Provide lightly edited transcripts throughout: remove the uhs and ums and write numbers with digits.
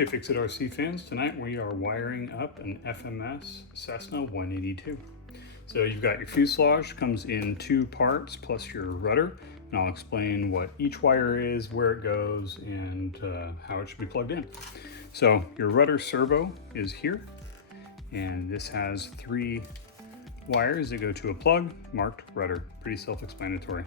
Hey Fix-It RC fans, tonight we are wiring up an FMS Cessna 182. So you've got your fuselage, comes in two parts plus your rudder, and I'll explain what each wire is, where it goes, and how it should be plugged in. So your rudder servo is here, and this has three wires that go to a plug marked rudder, pretty self-explanatory.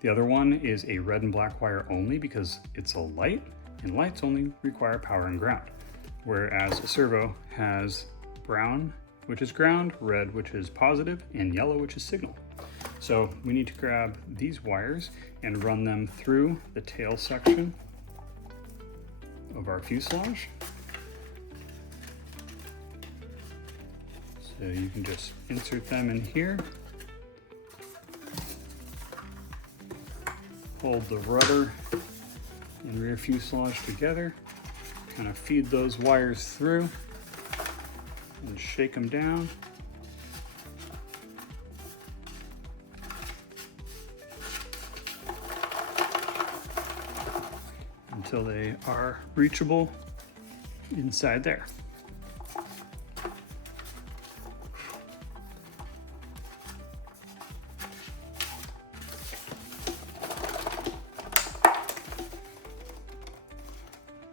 The other one is a red and black wire only because it's a light, and lights only require power and ground, whereas a servo has brown, which is ground, red, which is positive, and yellow, which is signal. So we need to grab these wires and run them through the tail section of our fuselage. So you can just insert them in here, hold the rudder and rear fuselage together, kind of feed those wires through and shake them down. Until they are reachable inside there.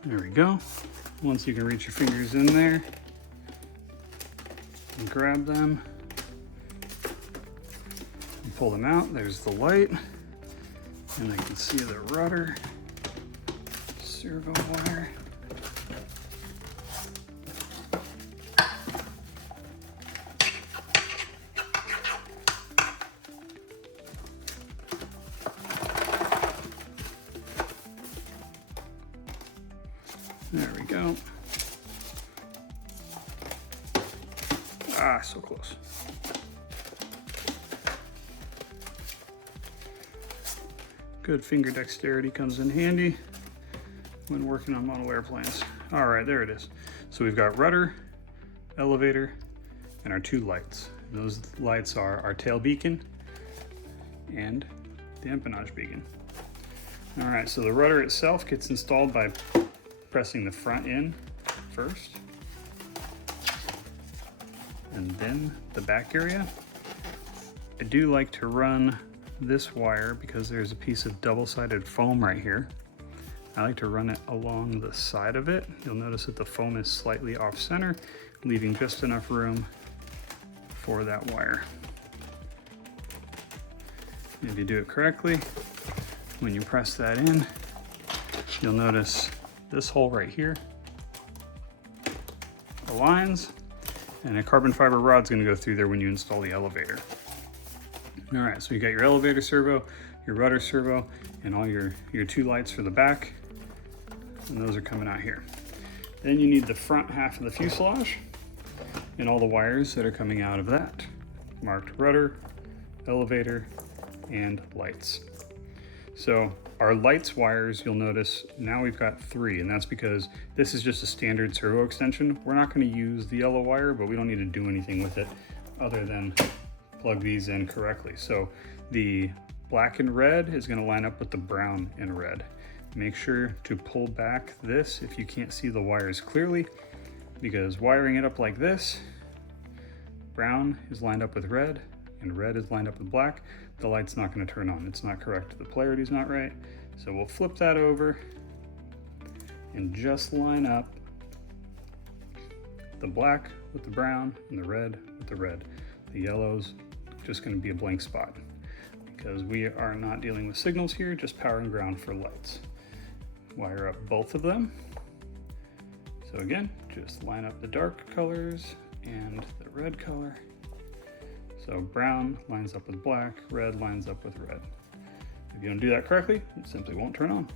There we go. Once you can reach your fingers in there and grab them and pull them out, there's the light, and I can see the rudder servo wire. There we go. Ah, so close. Good finger dexterity comes in handy when working on model airplanes. All right, there it is. So we've got rudder, elevator, and our two lights. Those lights are our tail beacon and the empennage beacon. All right, so the rudder itself gets installed by pressing the front in first, and then the back area. I do like to run this wire because there's a piece of double-sided foam right here. I like to run it along the side of it. You'll notice that the foam is slightly off center, leaving just enough room for that wire. If you do it correctly, when you press that in, you'll notice this hole right here aligns, and a carbon fiber rod is going to go through there when you install the elevator. All right, so you got your elevator servo, your rudder servo, and all your two lights for the back, and those are coming out here. Then you need the front half of the fuselage and all the wires that are coming out of that, marked rudder, elevator, and lights. So our lights wires, you'll notice now we've got three, and that's because this is just a standard servo extension. We're not going to use the yellow wire, but we don't need to do anything with it other than plug these in correctly. So the black and red is going to line up with the brown and red. Make sure to pull back this if you can't see the wires clearly, because wiring it up like this, brown is lined up with red and red is lined up with black, the light's not going to turn on. It's not correct. The polarity's not right. So we'll flip that over and just line up the black with the brown and the red with the red. The yellow's just going to be a blank spot because we are not dealing with signals here, just power and ground for lights. Wire up both of them. So again, just line up the dark colors and the red color. So brown lines up with black, red lines up with red. If you don't do that correctly, it simply won't turn on.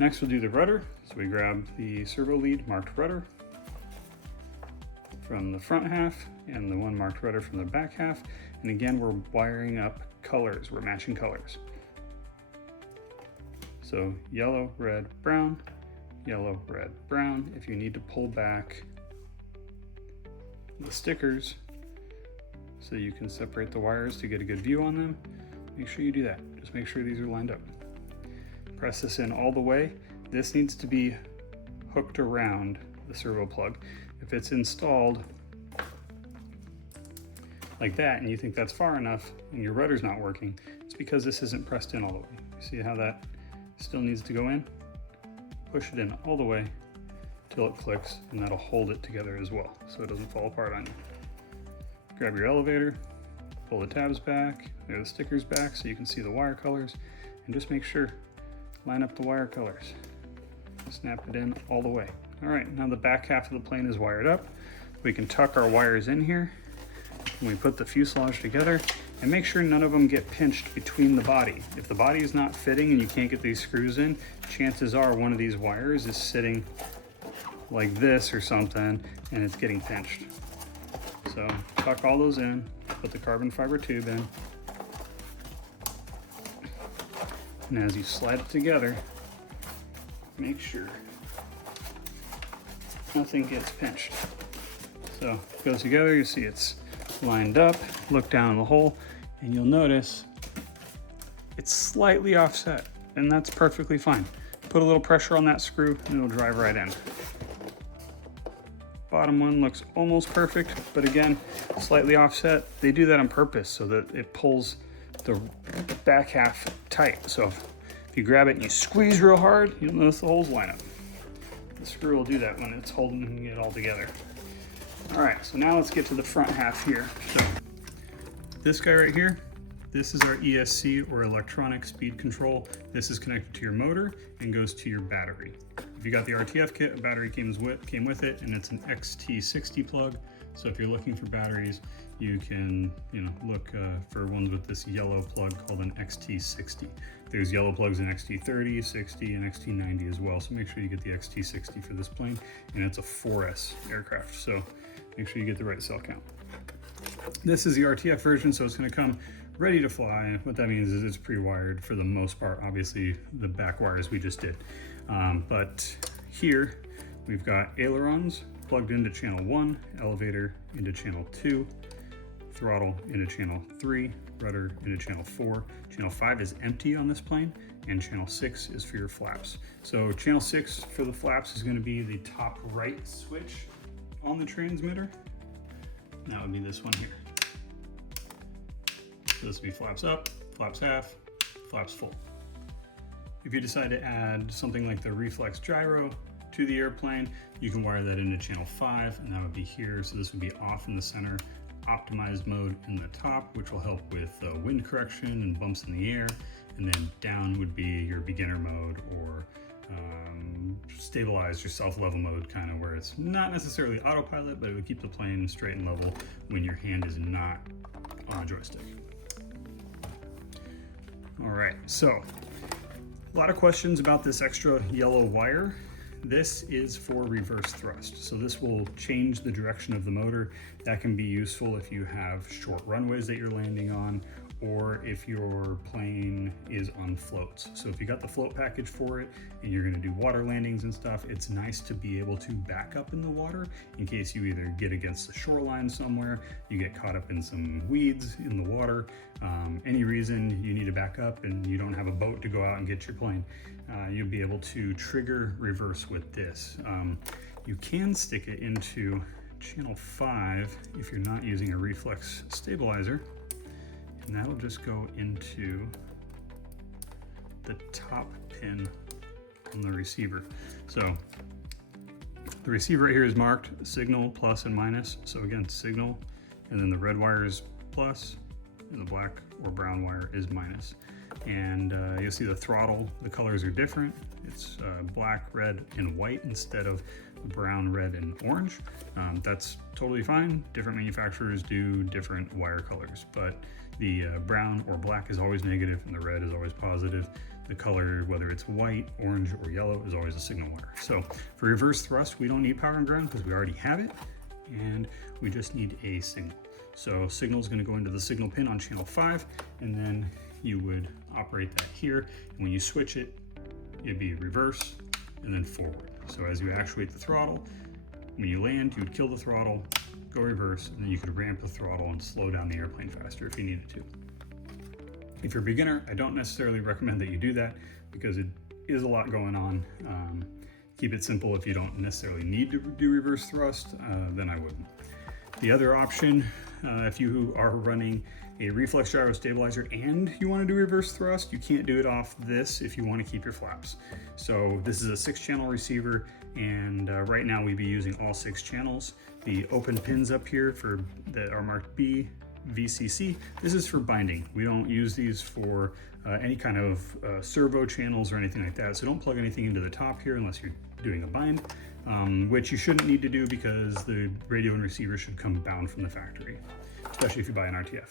Next we'll do the rudder. So we grab the servo lead marked rudder from the front half and the one marked rudder from the back half. And again, we're wiring up colors, we're matching colors. So yellow, red, brown, yellow, red, brown. If you need to pull back the stickers so you can separate the wires to get a good view on them, make sure you do that. Just make sure these are lined up. Press this in all the way. This needs to be hooked around the servo plug. If it's installed like that and you think that's far enough and your rudder's not working, it's because this isn't pressed in all the way. See how that still needs to go in? Push it in all the way till it clicks, and that'll hold it together as well so it doesn't fall apart on you. Grab your elevator, pull the tabs back, there are the stickers back so you can see the wire colors, and just make sure, line up the wire colors. Snap it in all the way. All right, now the back half of the plane is wired up. We can tuck our wires in here, and we put the fuselage together, and make sure none of them get pinched between the body. If the body is not fitting and you can't get these screws in, chances are one of these wires is sitting like this or something, and it's getting pinched. So tuck all those in, put the carbon fiber tube in, and as you slide it together, make sure nothing gets pinched. So it goes together, you see it's lined up, look down the hole, and you'll notice it's slightly offset, and that's perfectly fine. Put a little pressure on that screw and it'll drive right in. Bottom one looks almost perfect, but again, slightly offset. They do that on purpose so that it pulls the back half tight. So if you grab it and you squeeze real hard, you'll notice the holes line up. The screw will do that when it's holding it all together. All right, so now let's get to the front half here. So this guy right here, this is our ESC, or electronic speed control. This is connected to your motor and goes to your battery. If you got the RTF kit, a battery came with it, and it's an XT60 plug. So if you're looking for batteries, you can look for ones with this yellow plug called an XT60. There's yellow plugs in XT30, 60, and XT90 as well. So make sure you get the XT60 for this plane, and it's a 4S aircraft. So make sure you get the right cell count. This is the RTF version, so it's going to come ready to fly. What that means is it's pre-wired for the most part. Obviously, the back wires we just did. But here we've got ailerons plugged into channel 1, elevator into channel 2, throttle into channel 3, rudder into channel 4. Channel 5 is empty on this plane, and channel 6 is for your flaps. So channel 6 for the flaps is going to be the top right switch on the transmitter. That would be this one here. So this would be flaps up, flaps half, flaps full. If you decide to add something like the Reflex Gyro to the airplane, you can wire that into channel 5, and that would be here. So this would be off in the center, optimized mode in the top, which will help with wind correction and bumps in the air. And then down would be your beginner mode, or stabilized or self-level mode, kind of where it's not necessarily autopilot, but it would keep the plane straight and level when your hand is not on a joystick. All right, so a lot of questions about this extra yellow wire. This is for reverse thrust. So this will change the direction of the motor. That can be useful if you have short runways that you're landing on, or if your plane is on floats. So if you got the float package for it and you're gonna do water landings and stuff, it's nice to be able to back up in the water in case you either get against the shoreline somewhere, you get caught up in some weeds in the water, any reason you need to back up and you don't have a boat to go out and get your plane, you'll be able to trigger reverse with this. You can stick it into channel 5 if you're not using a reflex stabilizer, and that'll just go into the top pin on the receiver. So the receiver right here is marked signal, plus and minus. So again, signal, and then the red wire is plus, and the black or brown wire is minus. And you'll see the throttle, the colors are different. It's black, red, and white instead of brown, red, and orange. That's totally fine. Different manufacturers do different wire colors, but the brown or black is always negative and the red is always positive. The color, whether it's white, orange, or yellow, is always a signal wire. So for reverse thrust, we don't need power and ground because we already have it, and we just need a signal. So signal is going to go into the signal pin on channel 5, and then you would operate that here. And when you switch it, it'd be reverse and then forward. So as you actuate the throttle, when you land, you would kill the throttle, go reverse, and then you could ramp the throttle and slow down the airplane faster if you needed to. If you're a beginner, I don't necessarily recommend that you do that because it is a lot going on. keep it simple. If you don't necessarily need to do reverse thrust, then I wouldn't. The other option, if you are running a reflex gyro stabilizer and you want to do reverse thrust, you can't do it off this if you want to keep your flaps. So this is a 6-channel receiver, and right now we'd be using all 6 channels. The open pins up here that are marked B, VCC, this is for binding. We don't use these for any kind of servo channels or anything like that. So don't plug anything into the top here unless you're doing a bind, which you shouldn't need to do because the radio and receiver should come bound from the factory, especially if you buy an RTF.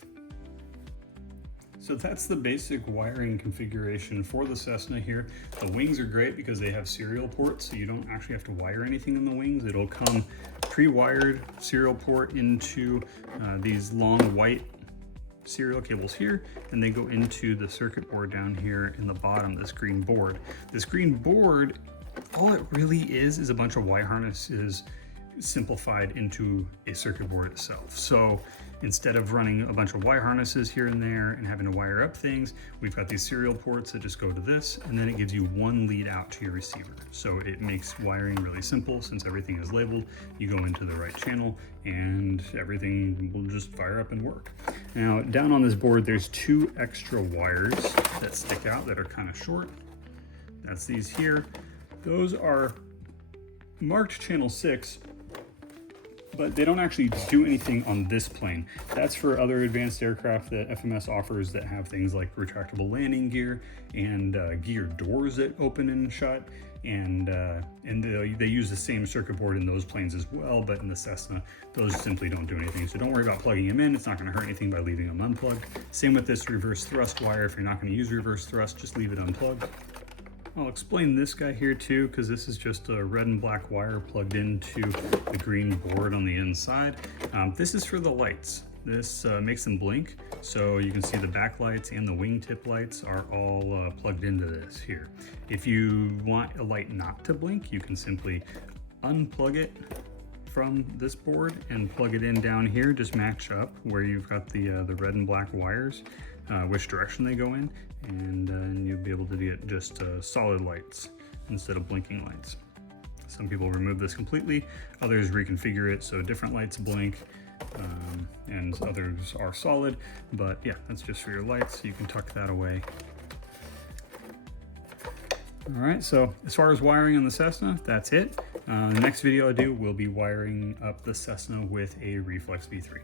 So that's the basic wiring configuration for the Cessna here. The wings are great because they have serial ports, so you don't actually have to wire anything in the wings. It'll come pre-wired serial port into these long white serial cables here, and they go into the circuit board down here in the bottom, this green board. This green board, all it really is a bunch of wire harnesses simplified into a circuit board itself. So instead of running a bunch of wire harnesses here and there and having to wire up things, we've got these serial ports that just go to this, and then it gives you one lead out to your receiver. So it makes wiring really simple. Since everything is labeled, you go into the right channel and everything will just fire up and work. Now down on this board, there's 2 extra wires that stick out that are kind of short. That's these here. Those are marked channel 6, but they don't actually do anything on this plane. That's for other advanced aircraft that FMS offers that have things like retractable landing gear and gear doors that open and shut, and they use the same circuit board in those planes as well, but in the Cessna, those simply don't do anything. So don't worry about plugging them in. It's not gonna hurt anything by leaving them unplugged. Same with this reverse thrust wire. If you're not gonna use reverse thrust, just leave it unplugged. I'll explain this guy here too, because this is just a red and black wire plugged into the green board on the inside. This is for the lights. This makes them blink, so you can see the back lights and the wingtip lights are all plugged into this here. If you want a light not to blink, you can simply unplug it from this board and plug it in down here. Just match up where you've got the red and black wires, which direction they go in, and you'll be able to get just solid lights instead of blinking lights. Some people remove this completely, others reconfigure it so different lights blink, and others are solid, but yeah, that's just for your lights. You can tuck that away. All right, so as far as wiring on the Cessna, that's it. The next video I do will be wiring up the Cessna with a Reflex V3.